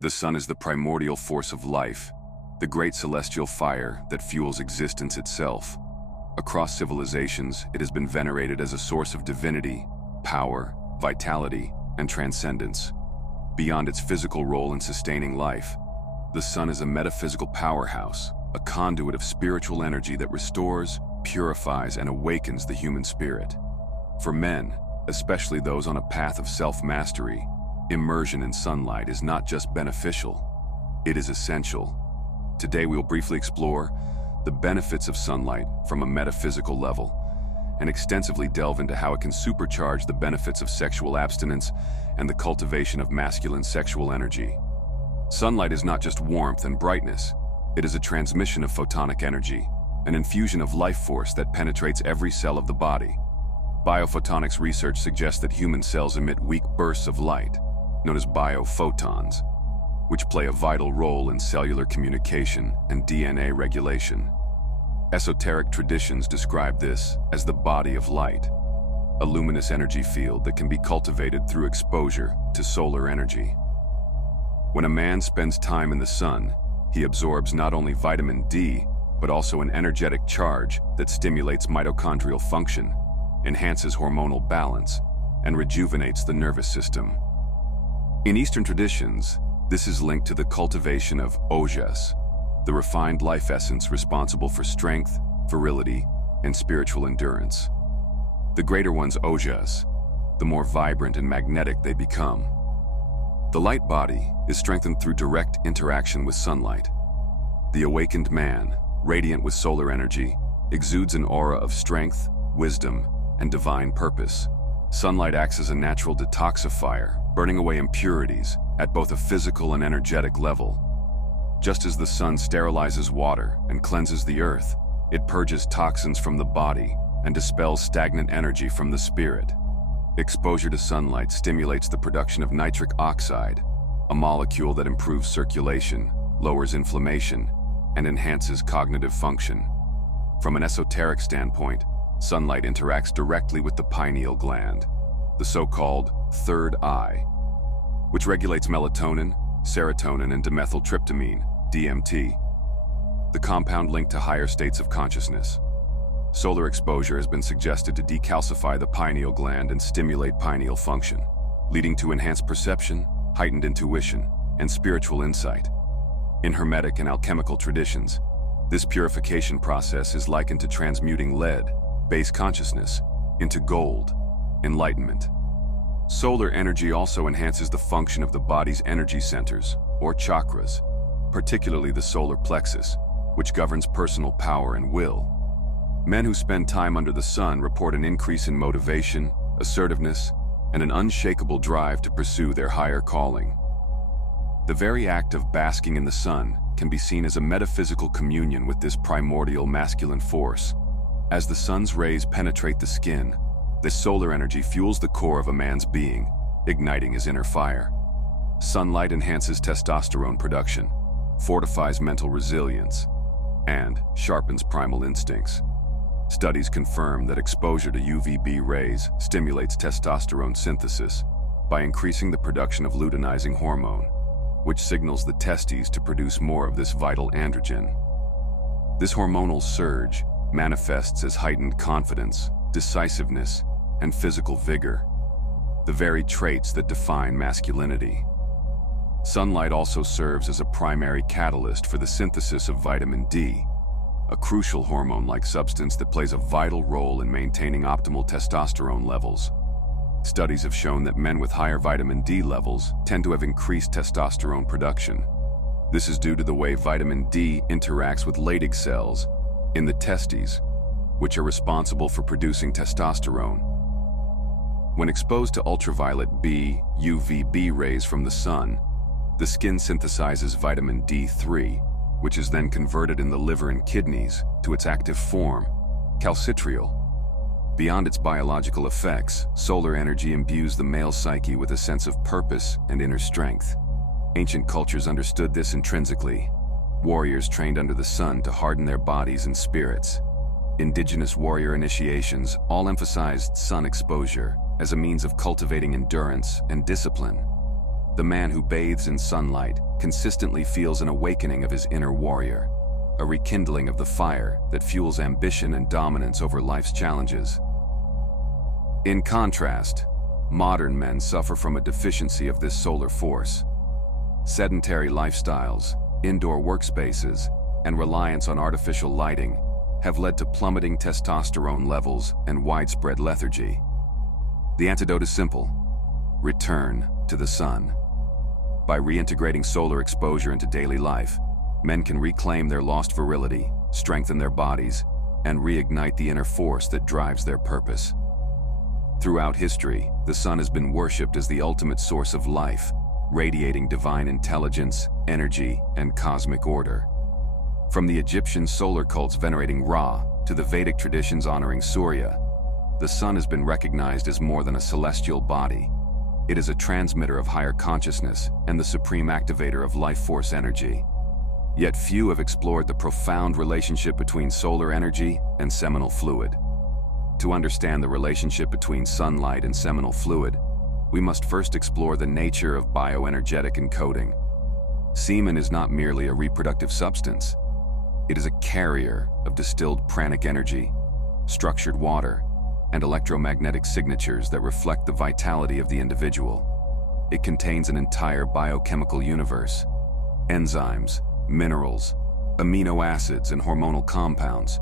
The sun is the primordial force of life, the great celestial fire that fuels existence itself. Across civilizations, it has been venerated as a source of divinity, power, vitality, and transcendence. Beyond its physical role in sustaining life, the sun is a metaphysical powerhouse, a conduit of spiritual energy that restores, purifies, and awakens the human spirit. For men, especially those on a path of self-mastery, immersion in sunlight is not just beneficial, it is essential. Today we'll briefly explore the benefits of sunlight from a metaphysical level and extensively delve into how it can supercharge the benefits of sexual abstinence and the cultivation of masculine sexual energy. Sunlight is not just warmth and brightness, it is a transmission of photonic energy, an infusion of life force that penetrates every cell of the body. Biophotonics research suggests that human cells emit weak bursts of light, known as biophotons, which play a vital role in cellular communication and DNA regulation. Esoteric traditions describe this as the body of light, a luminous energy field that can be cultivated through exposure to solar energy. When a man spends time in the sun, he absorbs not only vitamin D, but also an energetic charge that stimulates mitochondrial function, enhances hormonal balance, and rejuvenates the nervous system. In Eastern traditions, this is linked to the cultivation of ojas, the refined life essence responsible for strength, virility, and spiritual endurance. The greater one's ojas, the more vibrant and magnetic they become. The light body is strengthened through direct interaction with sunlight. The awakened man, radiant with solar energy, exudes an aura of strength, wisdom, and divine purpose. Sunlight acts as a natural detoxifier, burning away impurities at both a physical and energetic level. Just as the sun sterilizes water and cleanses the earth, it purges toxins from the body and dispels stagnant energy from the spirit. Exposure to sunlight stimulates the production of nitric oxide, a molecule that improves circulation, lowers inflammation, and enhances cognitive function. From an esoteric standpoint, sunlight interacts directly with the pineal gland, the so-called third eye, which regulates melatonin, serotonin, and dimethyltryptamine, DMT, the compound linked to higher states of consciousness. Solar exposure has been suggested to decalcify the pineal gland and stimulate pineal function, leading to enhanced perception, heightened intuition, and spiritual insight. In Hermetic and alchemical traditions, this purification process is likened to transmuting lead, base consciousness, into gold, enlightenment. Solar energy also enhances the function of the body's energy centers, or chakras, particularly the solar plexus, which governs personal power and will. Men who spend time under the sun report an increase in motivation, assertiveness, and an unshakable drive to pursue their higher calling. The very act of basking in the sun can be seen as a metaphysical communion with this primordial masculine force. As the sun's rays penetrate the skin, this solar energy fuels the core of a man's being, igniting his inner fire. Sunlight enhances testosterone production, fortifies mental resilience, and sharpens primal instincts. Studies confirm that exposure to UVB rays stimulates testosterone synthesis by increasing the production of luteinizing hormone, which signals the testes to produce more of this vital androgen. This hormonal surge manifests as heightened confidence, decisiveness, and physical vigor, the very traits that define masculinity. Sunlight also serves as a primary catalyst for the synthesis of vitamin D, a crucial hormone-like substance that plays a vital role in maintaining optimal testosterone levels. Studies have shown that men with higher vitamin D levels tend to have increased testosterone production. This is due to the way vitamin D interacts with Leydig cells in the testes, which are responsible for producing testosterone. When exposed to ultraviolet B, UVB rays from the sun, the skin synthesizes vitamin D3, which is then converted in the liver and kidneys to its active form, calcitriol. Beyond its biological effects, solar energy imbues the male psyche with a sense of purpose and inner strength. Ancient cultures understood this intrinsically. Warriors trained under the sun to harden their bodies and spirits. Indigenous warrior initiations all emphasized sun exposure as a means of cultivating endurance and discipline. The man who bathes in sunlight consistently feels an awakening of his inner warrior, a rekindling of the fire that fuels ambition and dominance over life's challenges. In contrast, modern men suffer from a deficiency of this solar force. Sedentary lifestyles, indoor workspaces, and reliance on artificial lighting have led to plummeting testosterone levels and widespread lethargy. The antidote is simple: return to the sun. By reintegrating solar exposure into daily life, men can reclaim their lost virility, strengthen their bodies, and reignite the inner force that drives their purpose. Throughout history, the sun has been worshipped as the ultimate source of life, radiating divine intelligence, energy, and cosmic order. From the Egyptian solar cults venerating Ra to the Vedic traditions honoring Surya, the sun has been recognized as more than a celestial body. It is a transmitter of higher consciousness and the supreme activator of life force energy. Yet few have explored the profound relationship between solar energy and seminal fluid. To understand the relationship between sunlight and seminal fluid, we must first explore the nature of bioenergetic encoding. Semen is not merely a reproductive substance. It is a carrier of distilled pranic energy, structured water, and electromagnetic signatures that reflect the vitality of the individual. It contains an entire biochemical universe: enzymes, minerals, amino acids, and hormonal compounds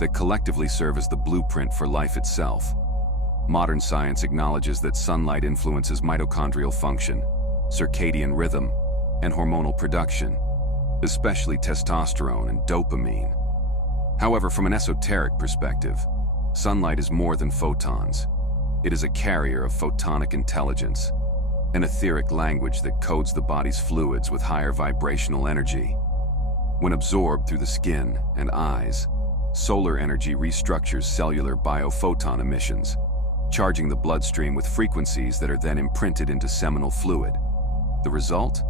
that collectively serve as the blueprint for life itself. Modern science acknowledges that sunlight influences mitochondrial function, circadian rhythm, and hormonal production, especially testosterone and dopamine. However, from an esoteric perspective, sunlight is more than photons. It is a carrier of photonic intelligence, an etheric language that codes the body's fluids with higher vibrational energy. When absorbed through the skin and eyes, solar energy restructures cellular biophoton emissions, charging the bloodstream with frequencies that are then imprinted into seminal fluid. The result?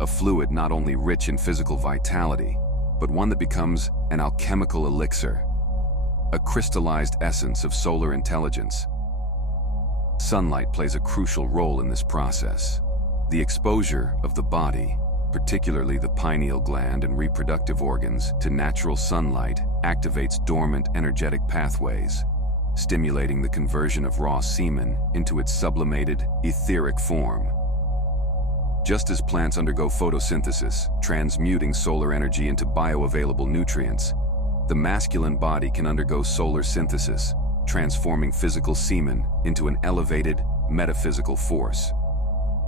A fluid not only rich in physical vitality, but one that becomes an alchemical elixir, a crystallized essence of solar intelligence. Sunlight plays a crucial role in this process. The exposure of the body, particularly the pineal gland and reproductive organs, to natural sunlight activates dormant energetic pathways, stimulating the conversion of raw semen into its sublimated, etheric form. Just as plants undergo photosynthesis, transmuting solar energy into bioavailable nutrients, the masculine body can undergo solar synthesis, transforming physical semen into an elevated, metaphysical force.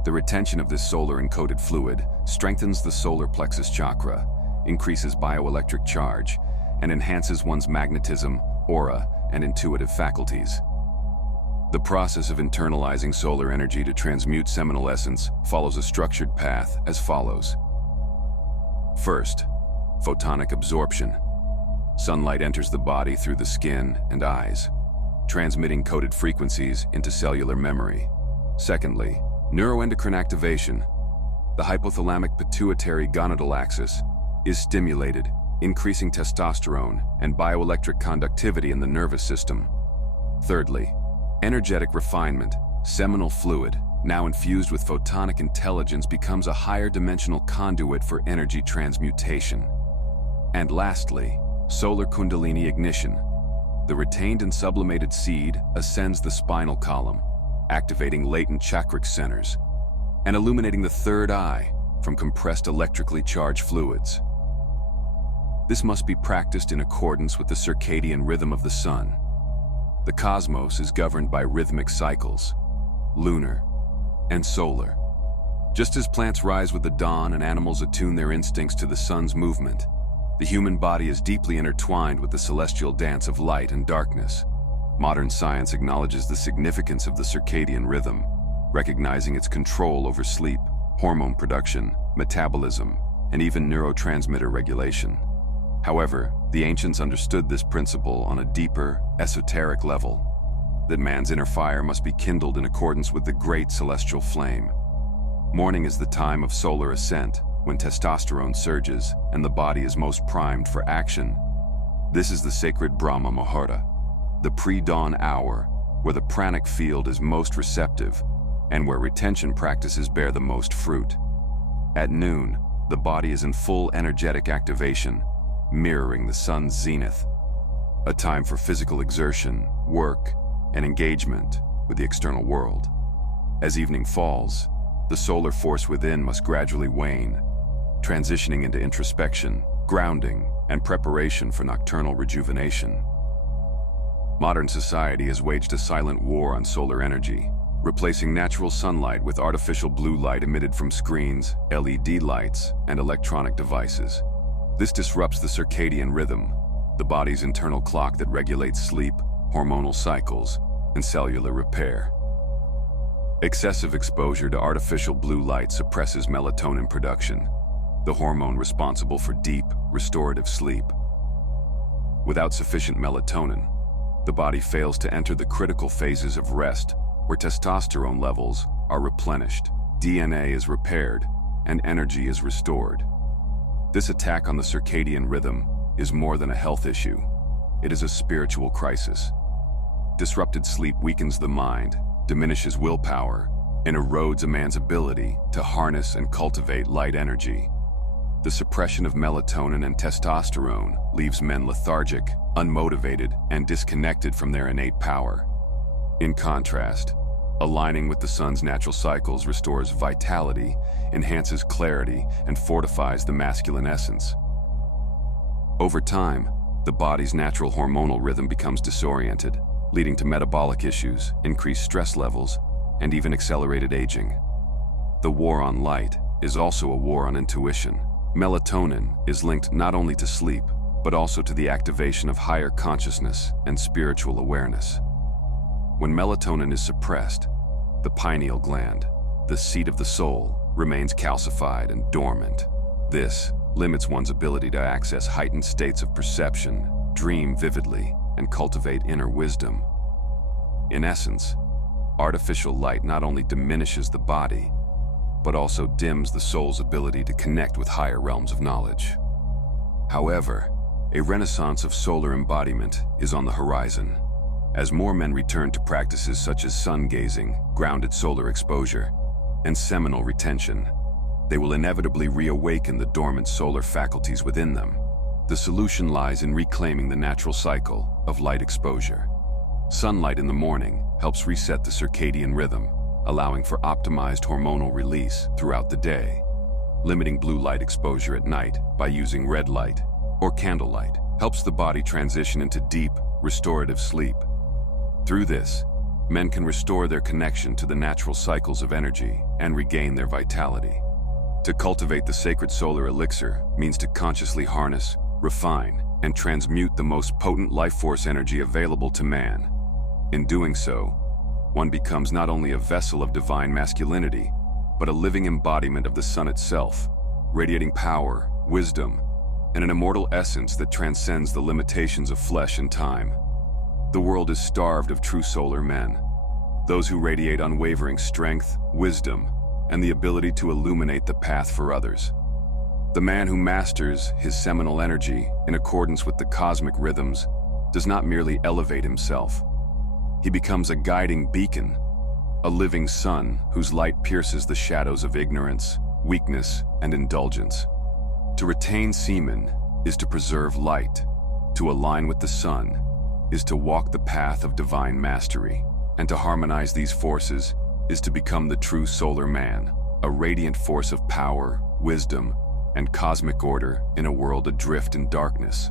The retention of this solar-encoded fluid strengthens the solar plexus chakra, increases bioelectric charge, and enhances one's magnetism, aura, and intuitive faculties. The process of internalizing solar energy to transmute seminal essence follows a structured path as follows. First, photonic absorption. Sunlight enters the body through the skin and eyes, transmitting coded frequencies into cellular memory. Secondly, neuroendocrine activation. The hypothalamic pituitary gonadal axis is stimulated, increasing testosterone and bioelectric conductivity in the nervous system. Thirdly, energetic refinement. Seminal fluid, now infused with photonic intelligence, becomes a higher dimensional conduit for energy transmutation. And lastly, solar kundalini ignition. The retained and sublimated seed ascends the spinal column, activating latent chakric centers and illuminating the third eye from compressed electrically charged fluids. This must be practiced in accordance with the circadian rhythm of the sun. The cosmos is governed by rhythmic cycles, lunar and solar. Just as plants rise with the dawn and animals attune their instincts to the sun's movement, the human body is deeply intertwined with the celestial dance of light and darkness. Modern science acknowledges the significance of the circadian rhythm, recognizing its control over sleep, hormone production, metabolism, and even neurotransmitter regulation. However, the ancients understood this principle on a deeper, esoteric level, that man's inner fire must be kindled in accordance with the great celestial flame. Morning is the time of solar ascent, when testosterone surges and the body is most primed for action. This is the sacred Brahma Muhurta, the pre-dawn hour, where the pranic field is most receptive, and where retention practices bear the most fruit. At noon, the body is in full energetic activation, mirroring the sun's zenith, a time for physical exertion, work, and engagement with the external world. As evening falls, the solar force within must gradually wane, transitioning into introspection, grounding, and preparation for nocturnal rejuvenation. Modern society has waged a silent war on solar energy, replacing natural sunlight with artificial blue light emitted from screens, LED lights, and electronic devices. This disrupts the circadian rhythm, the body's internal clock that regulates sleep, hormonal cycles, and cellular repair. Excessive exposure to artificial blue light suppresses melatonin production, the hormone responsible for deep, restorative sleep. Without sufficient melatonin, the body fails to enter the critical phases of rest, where testosterone levels are replenished, DNA is repaired, and energy is restored. This attack on the circadian rhythm is more than a health issue. It is a spiritual crisis. Disrupted sleep weakens the mind, diminishes willpower, and erodes a man's ability to harness and cultivate light energy. The suppression of melatonin and testosterone leaves men lethargic, unmotivated, and disconnected from their innate power. In contrast, aligning with the sun's natural cycles restores vitality, enhances clarity, and fortifies the masculine essence. Over time, the body's natural hormonal rhythm becomes disoriented, leading to metabolic issues, increased stress levels, and even accelerated aging. The war on light is also a war on intuition. Melatonin is linked not only to sleep, but also to the activation of higher consciousness and spiritual awareness. When melatonin is suppressed, the pineal gland, the seat of the soul, remains calcified and dormant. This limits one's ability to access heightened states of perception, dream vividly, and cultivate inner wisdom. In essence, artificial light not only diminishes the body, but also dims the soul's ability to connect with higher realms of knowledge. However, a renaissance of solar embodiment is on the horizon. As more men return to practices such as sun gazing, grounded solar exposure, and seminal retention, they will inevitably reawaken the dormant solar faculties within them. The solution lies in reclaiming the natural cycle of light exposure. Sunlight in the morning helps reset the circadian rhythm, allowing for optimized hormonal release throughout the day. Limiting blue light exposure at night by using red light or candlelight helps the body transition into deep, restorative sleep. Through this, men can restore their connection to the natural cycles of energy and regain their vitality. To cultivate the sacred solar elixir means to consciously harness, refine, and transmute the most potent life force energy available to man. In doing so, one becomes not only a vessel of divine masculinity, but a living embodiment of the sun itself, radiating power, wisdom, and an immortal essence that transcends the limitations of flesh and time. The world is starved of true solar men, those who radiate unwavering strength, wisdom, and the ability to illuminate the path for others. The man who masters his seminal energy in accordance with the cosmic rhythms does not merely elevate himself. He becomes a guiding beacon, a living sun whose light pierces the shadows of ignorance, weakness, and indulgence. To retain semen is to preserve light. To align with the sun is to walk the path of divine mastery. And to harmonize these forces is to become the true solar man, a radiant force of power, wisdom, and cosmic order in a world adrift in darkness.